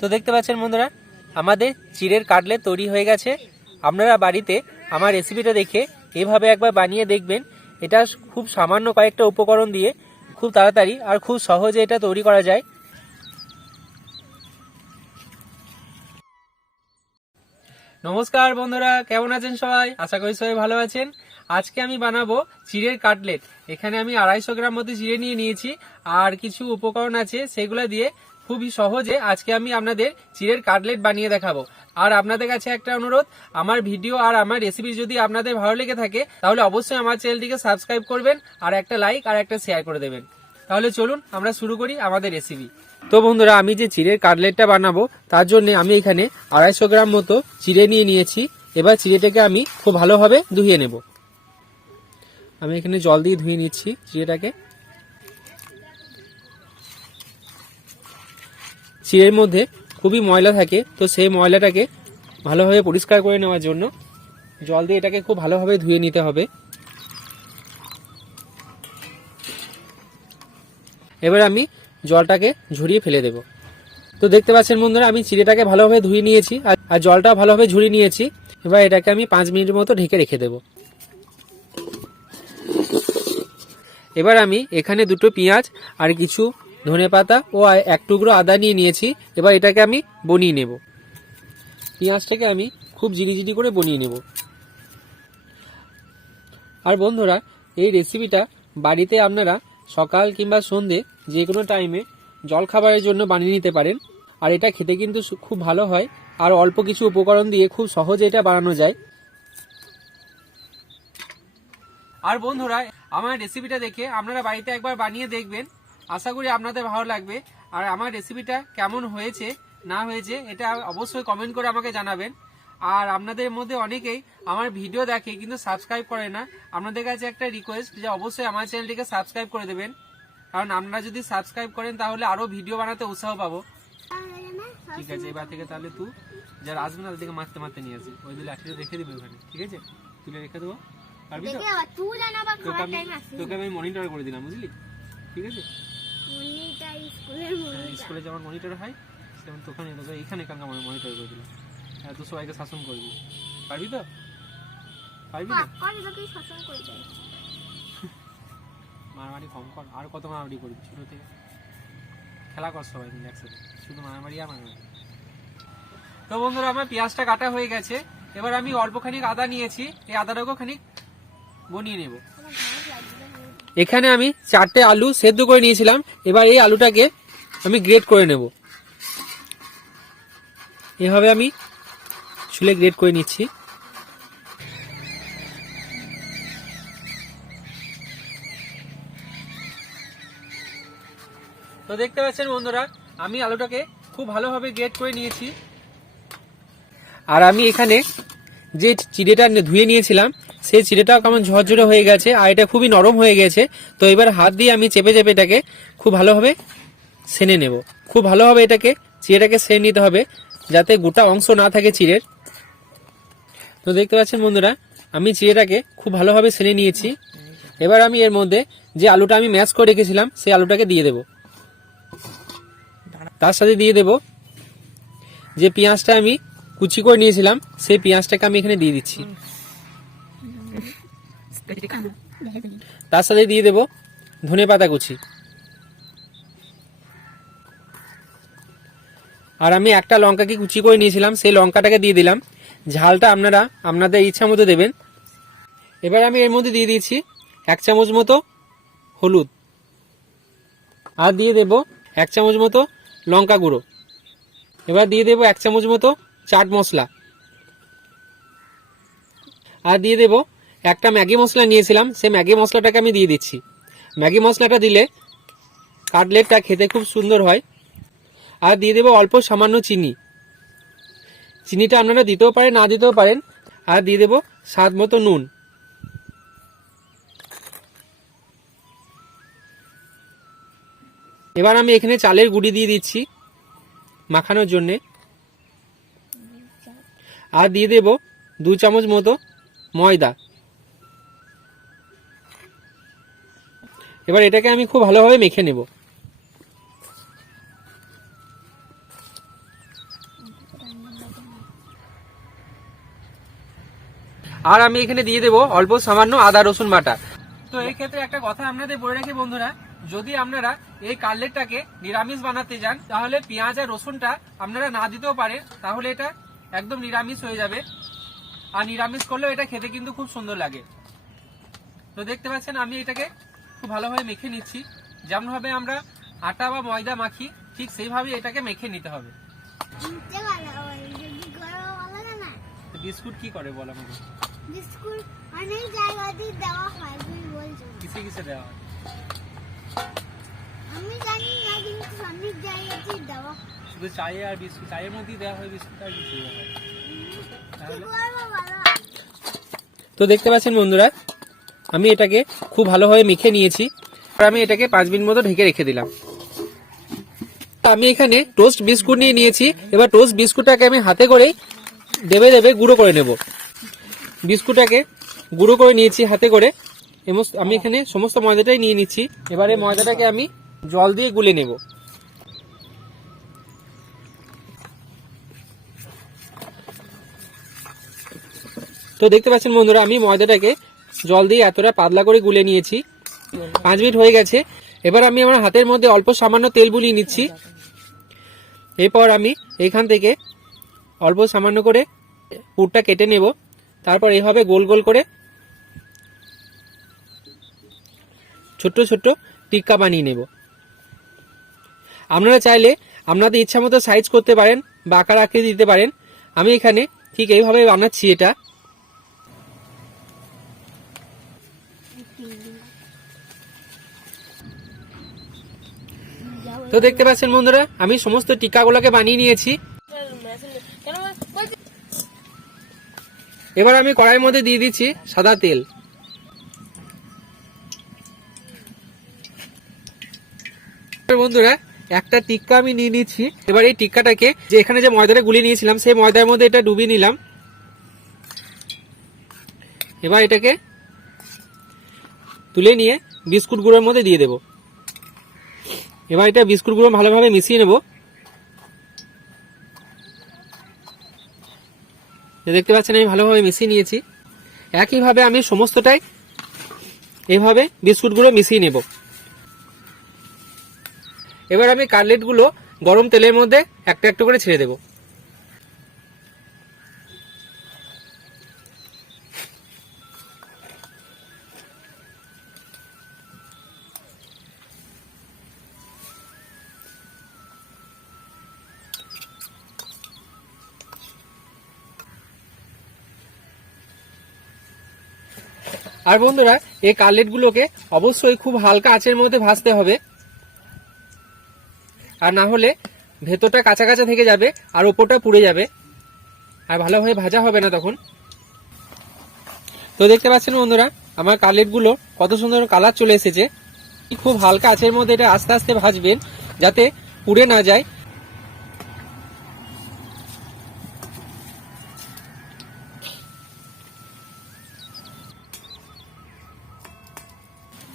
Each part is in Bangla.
তো দেখতে পাচ্ছেন বন্ধুরা, আমাদের চিড়ের কাটলেট তৈরি হয়ে গেছে। আপনারা বাড়িতে আমার রেসিপিটা দেখে এভাবে একবার বানিয়ে দেখবেন। এটা খুব সামান্য কয়েকটা উপকরণ দিয়ে খুব তাড়াতাড়ি আর খুব সহজে এটা তৈরি করা যায়। নমস্কার বন্ধুরা, কেমন আছেন সবাই? আশা করি সবাই ভালো আছেন। আজকে আমি বানাবো চিড়ের কাটলেট। এখানে আমি আড়াইশো গ্রাম মতো চিড়ে নিয়ে নিয়েছি। আর কিছু উপকরণ আছে, সেগুলো দিয়ে খুবই সহজে আজকে আমি আপনাদের চিড়ের কাটলেট বানিয়ে দেখাবো। আর আপনাদের কাছে একটা অনুরোধ, আমার ভিডিও আর আমার রেসিপি যদি আপনাদের ভালো লেগে থাকে, তাহলে অবশ্যই আমার চ্যানেলটিকে সাবস্ক্রাইব করবেন আর একটা লাইক আর একটা শেয়ার করে দেবেন। তাহলে চলুন আমরা শুরু করি আমাদের রেসিপি তো বন্ধুরা, আমি যে চিড়ের কাটলেটটা বানাবো, তার জন্য আমি এখানে আড়াইশো গ্রাম মতো চিড়ে নিয়ে নিয়েছি। এবার চিড়েটাকে আমি খুব ভালোভাবে ধুয়ে নেব। আমি এখানে জল দিয়ে ধুয়ে নিচ্ছি চিড়েটাকে। চিড়ের মধ্যে খুবই ময়লা থাকে, তো সেই ময়লাটাকে ভালোভাবে পরিষ্কার করে নেওয়ার জন্য জল দিয়ে এটাকে খুব ভালোভাবে ধুয়ে নিতে হবে। এবার আমি জলটাকে ঝরিয়ে ফেলে দেব। তো দেখতে পাচ্ছেন বন্ধুরা, আমি চিড়েটাকে ভালোভাবে ধুয়ে নিয়েছি আর- জলটা ভালোভাবে ঝুরিয়ে নিয়েছি। এবার এটাকে আমি পাঁচ মিনিটের মতো ঢেকে রেখে দেব। এবার আমি এখানে দুটো পেঁয়াজ আর কিছু ধনেপাতা ও আর এক টুকরো আদা নিয়ে নিয়েছি। এবার এটাকে আমি বনিয়ে নেব। পেঁয়াজটাকে আমি খুব জিরি করে বনিয়ে নেব। আর বন্ধুরা, এই রেসিপিটা বাড়িতে আপনারা সকাল কিংবা সন্ধে যে কোনো টাইমে জলখাবারের জন্য বানিয়ে নিতে পারেন। আর এটা খেতে কিন্তু খুব ভালো হয়। আর অল্প কিছু উপকরণ দিয়ে খুব সহজে এটা বানানো যায়। আর বন্ধুরা, আমার রেসিপিটা দেখে আপনারা বাড়িতে একবার বানিয়ে দেখবেন। আশা করি আপনাদের ভালো লাগবে। আর আমার রেসিপিটা কেমন হয়েছে না হয়েছে এটা অবশ্যই কমেন্ট করে আমাকে জানাবেন। আর আপনাদের মধ্যে অনেকেই আমার ভিডিও দেখে কিন্তু সাবস্ক্রাইব করে না। আপনাদের কাছে একটা রিকোয়েস্ট যে অবশ্যই আমার চ্যানেলটিকে সাবস্ক্রাইব করে দেবেন। কারণ আপনারা যদি সাবস্ক্রাইব করেন তাহলে আরও ভিডিও বানাতে উৎসাহ পাবো। ঠিক আছে এবার থেকে তাহলে তুই যারা আসবে না তাদেরকে মারতে মারতে নিয়ে আসবি ওই দিলে লাঠিটা রেখে দিবি ওখানে ঠিক আছে? তুলে রেখে দেবো। পারবি তো? তোকে আমি মনিটর করে দিলাম বুঝলি? ঠিক আছে? হ্যাঁ, স্কুলে যেমন মনিটর হয় সেমন তোখানে তোকে এখানে কাঙ্কা মনিটর করে দিলাম। হ্যাঁ তো সবাইকে শাসন করবি। পারবি তো? পারবি না শাসন করে মারামারি কম কর আর কত মারামারি করবি ছোট থেকে? খেলা কর সবাই মিলে একসাথে শুধু মারামারি আর মারামারি। তো বন্ধুরা আমার পেঁয়াজটা কাটা হয়ে গেছে। এবার আমি অল্প খানিক আদা নিয়েছি এই আদাটাকেও খানিক বনিয়ে নেব আমার ঘাস লাগবে না। এখানে আমি চারটে আলু সেদ্ধ করে নিয়েছিলাম। এবার এই আলুটাকে আমি গ্রেট করে নেব। এভাবে আমি চুলে গ্রেট করে নিচ্ছি। তো দেখতে পাচ্ছেন বন্ধুরা, আমি আলুটাকে খুব ভালোভাবে গ্রেট করে নিয়েছি। আর আমি এখানে যে চিড়েটা ধুয়ে নিয়েছিলাম সেই চিড়েটাও কেমন ঝরঝরে হয়ে গেছে, আর এটা খুবই নরম হয়ে গেছে। তো এবার হাত দিয়ে আমি চেপে চেপে এটাকে খুব ভালোভাবে সেনে নেব। খুব ভালোভাবে এটাকে চিড়েটাকে সেনে নিতে হবে, যাতে গোটা অংশ না থাকে চিড়ের তো দেখতে পাচ্ছেন বন্ধুরা, আমি চিড়েটাকে খুব ভালোভাবে সেনে নিয়েছি। এবার আমি এর মধ্যে যে আলুটা আমি ম্যাশ করে রেখেছিলাম, সেই আলুটাকে দিয়ে দেব। তার সাথে দিয়ে দেব যে পেঁয়াজটা আমি কুচি করে নিয়েছিলাম, সেই পেঁয়াজটাকে আমি এখানে দিয়ে দিচ্ছি। তার সাথে দিয়ে দেব ধনে পাতা কুচি। আর আমি একটা লঙ্কাকে কুচি করে নিয়েছিলাম, সেই লঙ্কাটাকে দিয়ে দিলাম। ঝালটা আপনারা আপনাদের ইচ্ছা মতো দেবেন। এবার আমি এর মধ্যে দিয়ে দিয়েছি এক চামচ মতো হলুদ। আর দিয়ে দেব এক চামচ মতো লঙ্কা গুঁড়ো। এবার দিয়ে দেব এক চামচ মতো চাট মশলা। আর দিয়ে দেব একটা ম্যাগি মশলা নিয়েছিলাম সেই ম্যাগি মশলাটাকে আমি দিয়ে দিচ্ছি। ম্যাগি মশলাটা দিলে কাটলেটটা খেতে খুব সুন্দর হয়। আর দিয়ে দেবো অল্প সামান্য চিনি। চিনিটা আপনারা দিতেও পারেন, না দিতেও পারেন। আর দিয়ে দেবো স্বাদ মতো নুন। এবার আমি এখানে চালের গুঁড়ি দিয়ে দিচ্ছি মাখানোর জন্যে। আর দিয়ে দেব দু চামচ মতো ময়দা। এবার এটাকে আমি খুব ভালোভাবে মেখে নেব। আর আমি এখানে দিয়ে দেবো অল্প সামান্য আদা, রসুন বাটা। তো এই ক্ষেত্রে একটা কথা আপনাদের বলে রাখি বন্ধুরা, যদি আপনারা এই কাটলেটটাকে নিরামিষ বানাতে যান, তাহলে পেঁয়াজ আর রসুনটা আপনারা না দিতেও পারে, তাহলে এটা একদম নিরামিষ হয়ে যাবে। আর নিরামিষ করলেও এটা খেতে কিন্তু খুব সুন্দর লাগে। তো দেখতে পাচ্ছেন আমি এটাকে খুব ভালোভাবে মেখে নিচ্ছি। যেমনভাবে আমরা আটা বা ময়দা মাখি ঠিক সেইভাবে এটাকে মেখে নিতে হবে। বিস্কুট কি করে বল আমাকে? বিস্কুট অনেক জায়গাতেই দেওয়া হয় তুমি বলছো। কিসে কিসে দেওয়া হয়? আমি জানি না কিন্তু অনেক জায়গাতেই দেওয়া শুধু চায়ে আর বিস্কুট চায়ের মধ্যেই দেওয়া হয় বিস্কুট আর কিছু দেওয়া হয়। তো দেখতে পাচ্ছেন বন্ধুরা আমি এটাকে খুব ভালোভাবে মেখে নিয়েছি। আর আমি এটাকে পাঁচ মিনিট মতো ঢেকে রেখে দিলাম। আমি এখানে টোস্ট বিস্কুট নিয়ে নিয়েছি। এবার টোস্ট বিস্কুটটাকে আমি হাতে করেই দেবে দেবে গুঁড়ো করে নেব। বিস্কুটটাকে গুঁড়ো করে নিয়েছি হাতে করে। আমি এখানে সমস্ত ময়দাটাই নিয়ে নিচ্ছি। এবারে ময়দাটাকে আমি জল দিয়ে গুলে নেব। তো দেখতে পাচ্ছেন বন্ধুরা, আমি ময়দাটাকে জল দিয়ে এতটা পাতলা করে গুলে নিয়েছি। পাঁচ মিনিট হয়ে গেছে। এবার আমি আমার হাতের মধ্যে অল্প সামান্য তেল বুলিয়ে নিচ্ছি। এরপর আমি এখান থেকে অল্প সামান্য করে পুরটা কেটে নেব। তারপর এইভাবে গোল গোল করে ছোট্ট ছোট্ট টিক্কা বানিয়ে নেব। আপনারা চাইলে আপনাদের ইচ্ছা মতো সাইজ করতে পারেন বা আকার আকৃতি দিতে পারেন। আমি এখানে ঠিক এইভাবে বানাচ্ছি এটা। তো দেখতে পাচ্ছেন বন্ধুরা, আমি সমস্ত টিকাগুলোকে বানিয়ে নিয়েছি। এবার আমি কড়াইয়ের মধ্যে দিয়ে দিচ্ছি সাদা তেল। বন্ধুরা, একটা টিক্কা আমি নিয়ে নিচ্ছি। এবার এই টিক্কাটাকে যে এখানে যে ময়দাটা গুলিয়ে নিয়েছিলাম, সেই ময়দার মধ্যে এটা ডুবিয়ে নিলাম। এবার এটাকে তুলে নিয়ে বিস্কুট গুঁড়োর মধ্যে দিয়ে দেবো। এবার এটা বিস্কুট গুঁড়ো ভালোভাবে মিশিয়ে নেব। দেখতে পাচ্ছেন, আমি ভালোভাবে মিশিয়ে নিয়েছি। একইভাবে আমি সমস্তটাই এইভাবে বিস্কুট গুঁড়ো মিশিয়ে নেব। এবার আমি কাটলেটগুলো গরম তেলের মধ্যে একটা একটা করে ছেড়ে দেব। আর বন্ধুরা, এই কাটলেটগুলোকে অবশ্যই খুব হালকা আঁচের মধ্যে ভাজতে হবে। আর না হলে ভেতরটা কাঁচা কাঁচা থেকে যাবে আর ওপরটা পুড়ে যাবে। আর ভালোভাবে ভাজা হবে না তখন। তো দেখতে পাচ্ছেন বন্ধুরা, আমার কাটলেটগুলো কত সুন্দর কালার চলে এসেছে। খুব হালকা আঁচের মধ্যে এটা আস্তে আস্তে ভাজবেন, যাতে পুড়ে না যায়।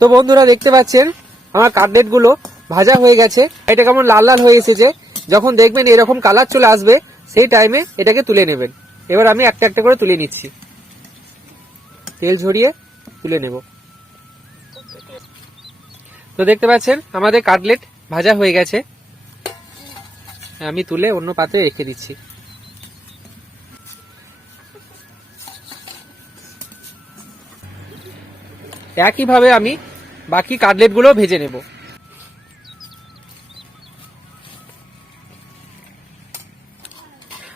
তো বন্ধুরা দেখতে পাচ্ছেন, আমার কাটলেটগুলো ভাজা হয়ে গেছে। এটা কেমন লাল লাল হয়ে এসেছে, যখন দেখবেন এরকম কালার চলে আসবে, সেই টাইমে এটাকে তুলে নেবেন। এবার আমি একটা একটা করে তুলে নিচ্ছি। তেল ঝরিয়ে তুলে নেব। তো দেখতে পাচ্ছেন, আমাদের কাটলেট ভাজা হয়ে গেছে। আমি তুলে অন্য পাত্রে রেখে দিচ্ছি। একইভাবে আমি বাকি কাটলেটগুলো ভেজে নেব।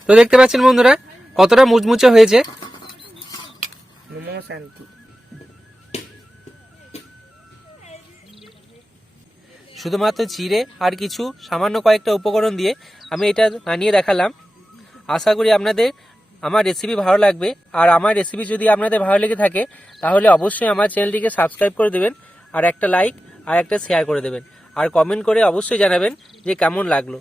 তো দেখতে পাচ্ছেন বন্ধুরা কতটা মুচমুচে হয়েছে। শুধুমাত্র চিড়ে আর কিছু সামান্য কয়েকটা উপকরণ দিয়ে আমি এটা বানিয়ে দেখালাম। আশা করি আপনাদের আমার রেসিপি ভালো লাগবে। আর আমার রেসিপি যদি আপনাদের ভালো লেগে থাকে তাহলে অবশ্যই আমার চ্যানেলটিকে সাবস্ক্রাইব করে দেবেন। আর একটা লাইক আর একটা শেয়ার করে দেবেন। আর কমেন্ট করে অবশ্যই জানাবেন যে কেমন লাগল।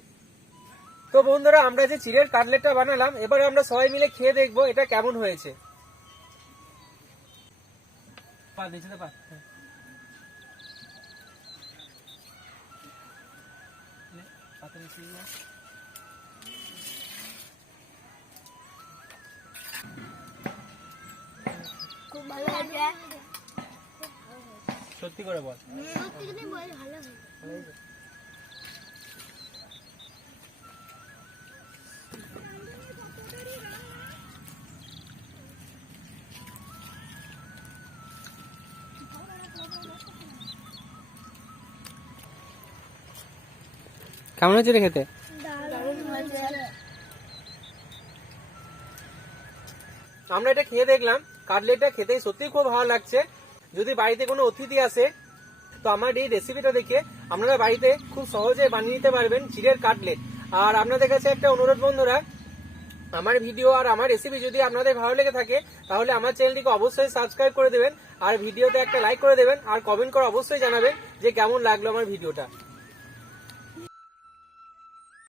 তো বন্ধুরা আমরা যে চিড়ের কাটলেটটা বানালাম এবারে আমরা সবাই মিলে খেয়ে দেখব এটা কেমন হয়েছে। হ্যাঁ। খুব ভালো সত্যি করে বল। কেমন হয়েছে রে খেতে? আমরা এটা খেয়ে দেখলাম কাটলেটটা খেতে সত্যি খুব ভালো লাগছে। যদি বাড়িতে কোনো অতিথি আসে, তো আমার এই রেসিপিটা দেখে আপনারা বাড়িতে খুব সহজে বানিয়ে নিতে পারবেন চিড়ের কাটলেট। আর আপনাদের কাছে একটা অনুরোধ বন্ধুরা, আমার ভিডিও আর আমার রেসিপি যদি আপনাদের ভালো লেগে থাকে, তাহলে আমার চ্যানেলটিকে অবশ্যই সাবস্ক্রাইব করে দেবেন, আর ভিডিওতে একটা লাইক করে দেবেন, আর কমেন্ট করে অবশ্যই জানাবেন যে কেমন লাগল আমার ভিডিওটা